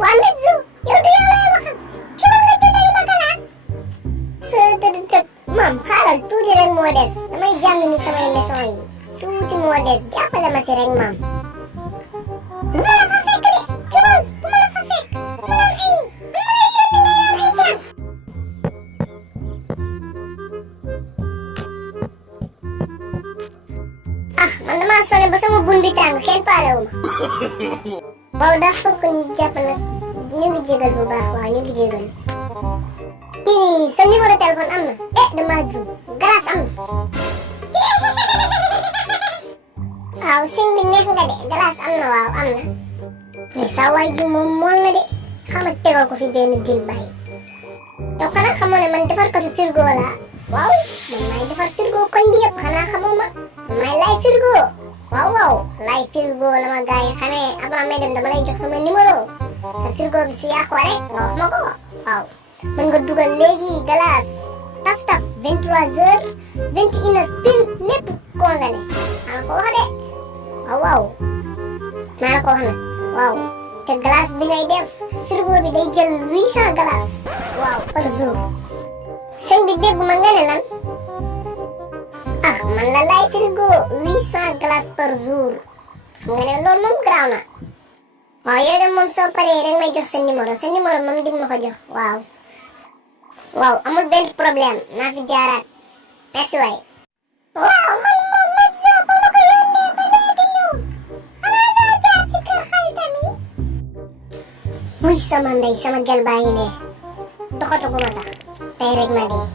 waa Metzo yow du yow lay waxal cumal nga jëndal ma galaas sa tëdd maam xaaral tuuti rek moo des damay jàng ni samay leçon yi tuuti moo des jàppale ma si rek maam bu ma la fa fekk de cumal bu ma la fa fekk mu naan ay man ma lay yónni nga naan ay jàng man damaa sonné ba sama bun bi tàng kenn faalewu ma waaw daa fokk ñu jàpp nag ñu ngi jégal bu baax waaw ñu ngi jégal kii nii sa numéro téléphone am na damaa juum glace am na waaw sëñ bi neex nga de glace am na waaw am na mais saa waay ji moom mool na de xama tegal ko fi benn dil bàyyi yow xanaa xamoo ne man defarkatu frigo laa waaw man maay defar frigo koñ bi yëpp xanaa xamoo ma may lay frigo waaw lay frigo la ma gars yi xamee avant may dem dama lay jox sama numéro sa frigo bi su yàqoo rek nga wax ma ko waaw mën nga dugal léegi glace taf 23h 21h pile lépp congelé maa la ko wax de waaw maa la ko wax nag waaw te glace bi ngay def frigo bi day jël 800 glace waaw par jour sëñ bi dégguma nga ne lan man la lay frigo 800 glace par jour xam nga ne loolu moom garaaw na waaw yow de moom soo paree rek may jox sa numéro moom dig ma ko jox waaw amul benn problème naa fi jaaraat merci waay waaw man moom Metzo ba ma ko yónnee ba léegi ñëw xanaa daa jaar ci kër xaritam yi muy sama ndey sama gel baa ngi ne doxatuguma sax tey rek ma dee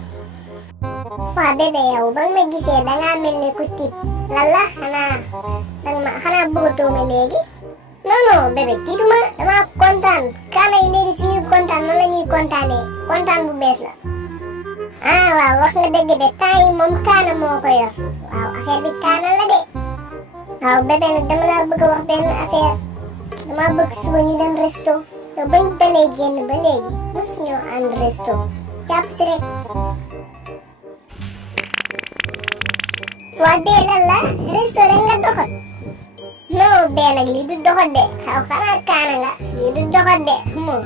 waa bébé yow ba nga ma gisee dangaa mel ni ku tiit lalla xanaa bëggatoo ma léegi non bébé tiituma damaa kontaan kaana yi léegi suñuy kontaan man la ñuy kontaan bu bees la waaw wax nga dëgg de temps yi moom kaana moo ko yor waaw affaire bi kaana la de waaw bébé nag dama la bëgg a wax benn affaire dama bëgg suba ñu dem resto yow bañ dalee génn ba léegi mosuñoo ànd resto jàpp si rek waa bee lan la resto rek nga doxat non bee nag lii du doxat de xanaa kaana nga lii du doxat de moom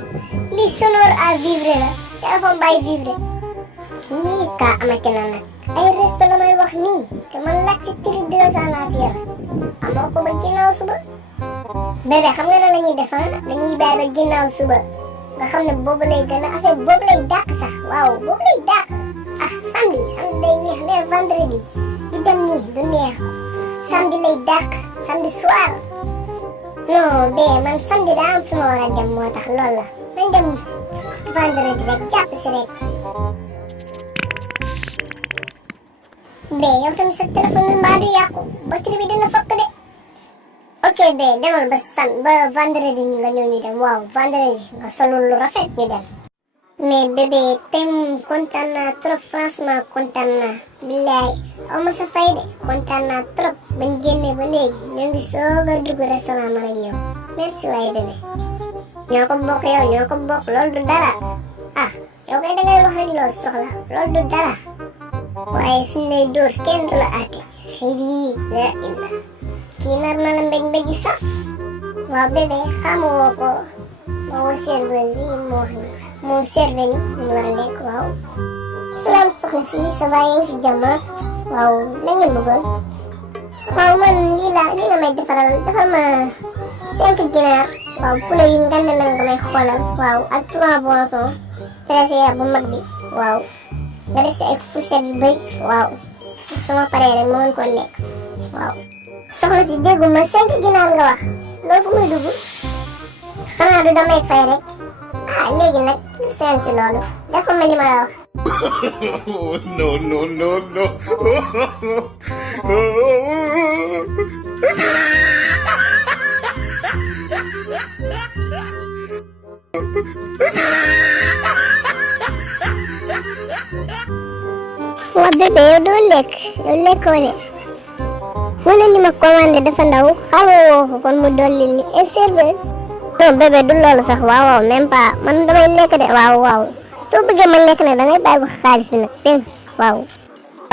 lii sonore à vivre la téléphone bay vivre lii kaa amati na nag ay resto la may wax nii te man lakk si tiri 200 laa fi yor amoo ko ba ginnaaw suba bébé xam nga na la ñuy def dañuy bàyyi ba ginnaaw suba nga xam ne boobu lay gën a affaire boobu lay dàq sax waaw boobu lay dàq samedi day neex mais vendredi di dem nii du neex samedi lay dàq samedi soir non bee man samedi daa am fi ma war a dem moo tax loolu la nañ dem vendredi rek jàpp si rek bee yow tamit sa téléphone bi mbaa du yàqu batterie bi dina fokk de ok bee demal ba vendredi nga ñëw ñu dem waaw vendredi nga solul lu rafet ñu dem mais bébé tey moom kontaan naa trop franchement kontaan naa billaay aw ma sa fay de kontaan naa trop bañ génnee ba léegi ñoo ngi soog a dugg restaurant man ak yow merci waay bébé ñoo ko bokk loolu du dara yow kay dangay wax rek loo soxla loolu du dara waaye suñ lay dóor kenn du la àtte xëy la illa kii nar na la mbéj saf waaw bébé xamoo ko moo serveuse bi moo wax ni moom serve ni ñu war a lekk waaw salaam soxna si ça va yéen si jàmm waaw la ngeen bëggoon waaw man lii nga may defal ma 5 ginaar waaw poulet yu ngand na nga may xoolal waaw ak 3 boissons pressé bu mag bi waaw nga def si ay fourchette yu bëri waaw su ma paree rek ma mën koo lekk waaw soxna si déggu ma 5 ginaar nga wax loolu fu muy dugg xanaa du damay fay rek léegi nag ñu seen ci loolu dafa ma li ma la wax. no. waa bébé yow doo lekk yow lekkoo de wala li ma commandé dafa ndaw xamoo ko kon mu dolli ni et serveur non bébé du loolu sax waaw même pas man damay lekk de waaw soo bëggee ma lekk nag dangay bàyyi ba xaalis bi nag dégg waaw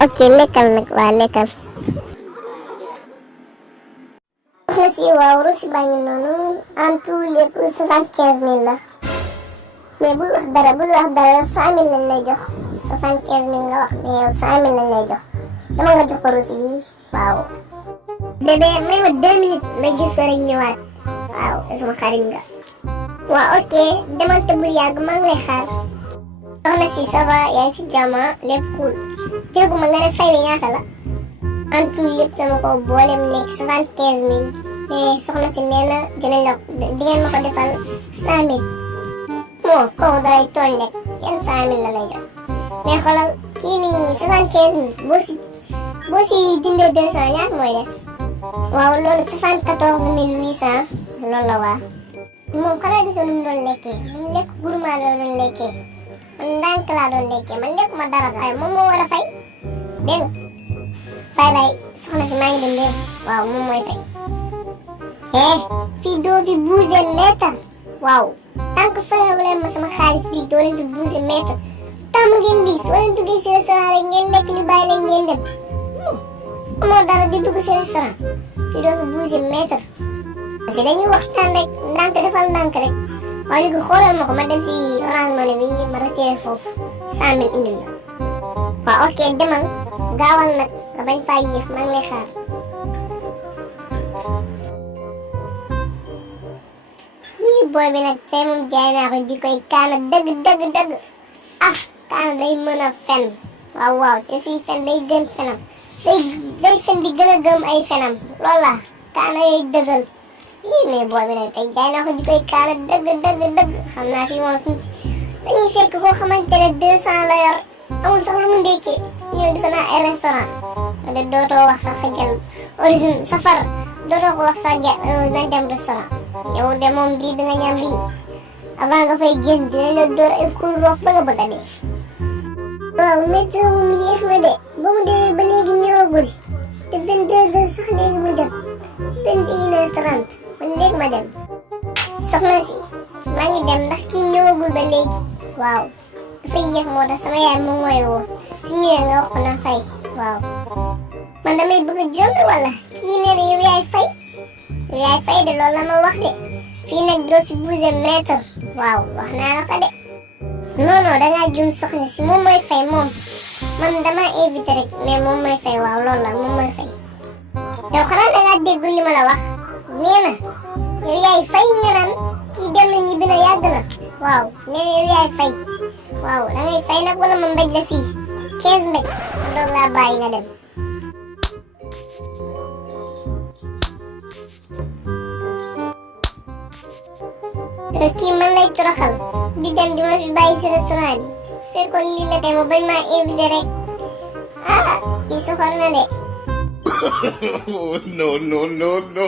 ok lekkal nag waa lekkal. wax na si waaw reçu baa ngi noonu en tout lépp 75 000 la mais bul wax dara yow 100 000 lañ lay jox 75 000 nga wax mais yow 100 000 lañ lay jox dama nga jox ko reçu bi waaw. bébé may ma 2 minutes ma gis ko rek ñëwaat waaw sama xarit nga. waaw ok demal te bul yàgg maa ngi lay xaar. soxna si ça va yaa ngi si jàmm lépp cool dégguma nga ne fay bi ñaata la. en tout lépp dama ko boole mu nekk 75 000 mais soxna si nee na dinañ la di ngeen ma ko defal 100 000 moo kooku dalay tooñ rek yan 100 000 la lay jox mais xoolal kii nii 75 000 boo si dindee 200 ñaata mooy des. waaw loolu 74 800 loolu la waa. moom xanaa gisoo nu mu doon lekkee mu lekk gourmand la doon lekkee man ndànk laa doon lekkee man lekkuma dara sax moom moo war a fay dégg nga bye soxna si maa ngi dem dégg waaw moom mooy fay. fii doo fi bouger mètre waaw tant que fayewu leen ma sama xaalis bi doo leen fi bouger mètre tàmm ngeen lii soo leen duggee si restaurant rek ngeen lekk ñu bàyyi leen ngeen dem amoo dara di dugg si restaurant fii doo fi bouger mètre. parce que dañuy waxtaan rek ndànk defal ndànk rek waaye léegi xoolal ma ko ma dem si Orange Money bi ma retiré foofu 100 000 indil la waaw ok demal gaawal nag nga bañ faa yéex maa ngi lay xaar. lii booy bi nag tey moom jaay naa ko ji koy kaana dëgg kaana day mën a fen waaw te fii fen day gën fenam day fen di gën a gëm ay fenam loolu la kaana yooyu dëggal. lii mais booy bi nag tey jaay naa ko ji koy kaana dëgg xam naa fi moom suñ dañuy fekk koo xamante ne 200 la yor amul sax lu mu ndékkee ñëw di ko naan ay restaurant de dootoo wax sax sa gel origine safar dootoo ko wax sax nañ dem restaurant yow de moom bii bi nga ñam bii avant nga fay génn dinañ la door ay cour roof ba nga bëgg a dee. waaw météo moom yéex na de ba mu demee ba léegi ñëwagul te 22 heures sax léegi mu jot 21h30 man léegi ma dem. soxna si maa ngi dem ndax kii ñëwagul ba léegi waaw dafay yéex moo tax sama yaay moom mooy woo su ñëwee nga wax ko na fay waaw. man damay bëgg a jombi wala kii nee na yow yaay fay de loolu la ma wax de fii nag doo fi bouger mètre waaw wax naa la ko de. non dangaa jum soxna si moom mooy fay moom man dama invité rek mais moom mooy fay waaw loolu la moom mooy fay. yow xanaa dangaa déggul li ma la wax nee na yow yaay fay nga naan kii dem na ñibbi na yàgg na waaw nee na yow yaay fay waaw dangay fay nag wala ma mbéj la fii 15 mbéj ma doog laa bàyyi nga dem. kii man lay toroxal di dem di ma fi bàyyi si restaurant bi su fekkoon lii la kay ma bañ maa invité rek kii soxor na de. no.